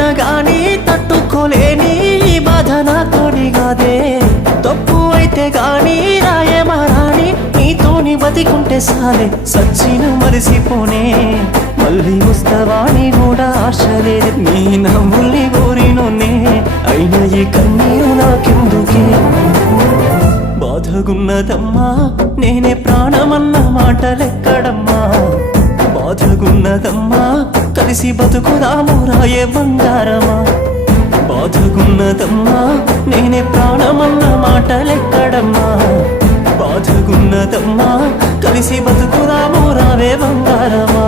అయినా గాని తట్టుకోలేని ఈ బాధ నాతోని కాదే తప్పు అయితే గాని రాయమారాని నీతోని బతికుంటే సాలే సచ్చిన మరిసిపోనే మళ్ళీ వస్తావాని కూడా ఆశ లేదు నీ నవ్వుల్ని కోరినోనే అయినా ఈ కన్నీరు నాకెందుకే బాధగున్నదమ్మా నేనే ప్రాణమన్న మాటలెక్కడమ్మా బాధగున్నదమ్మా కలిసి బతుకుదాము రాయే బంగారమా బాధగున్నదమ్మా నేనే ప్రాణమన్న మాటలెక్కడమ్మా బాధగున్నదమ్మా కలిసి బతుకుదాము రావే బంగారమా